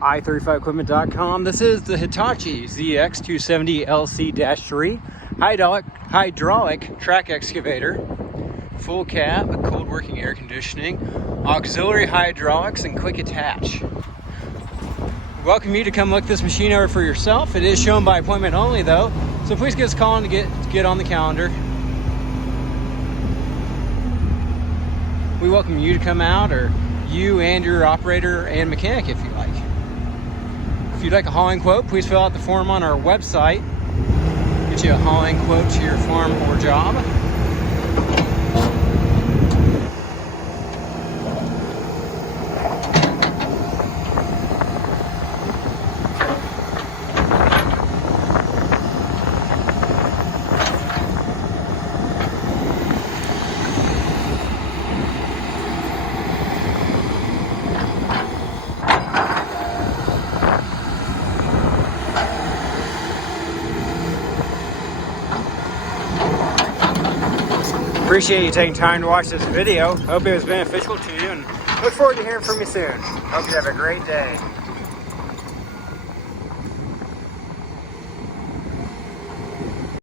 i35equipment.com. This is the Hitachi ZX270 LC-3 hydraulic track excavator, full cab, cold working air conditioning, auxiliary hydraulics, and quick attach. Welcome you to come look this machine over for yourself. It is shown by appointment only though, so please give us a call to get on the calendar. We welcome you to come out, or you and your operator and mechanic if you like. If you'd like a hauling quote, please fill out the form on our website. Get you a hauling quote to your farm or job. Appreciate you taking time to watch this video. Hope it was beneficial to you and look forward to hearing from you soon. Hope you have a great day.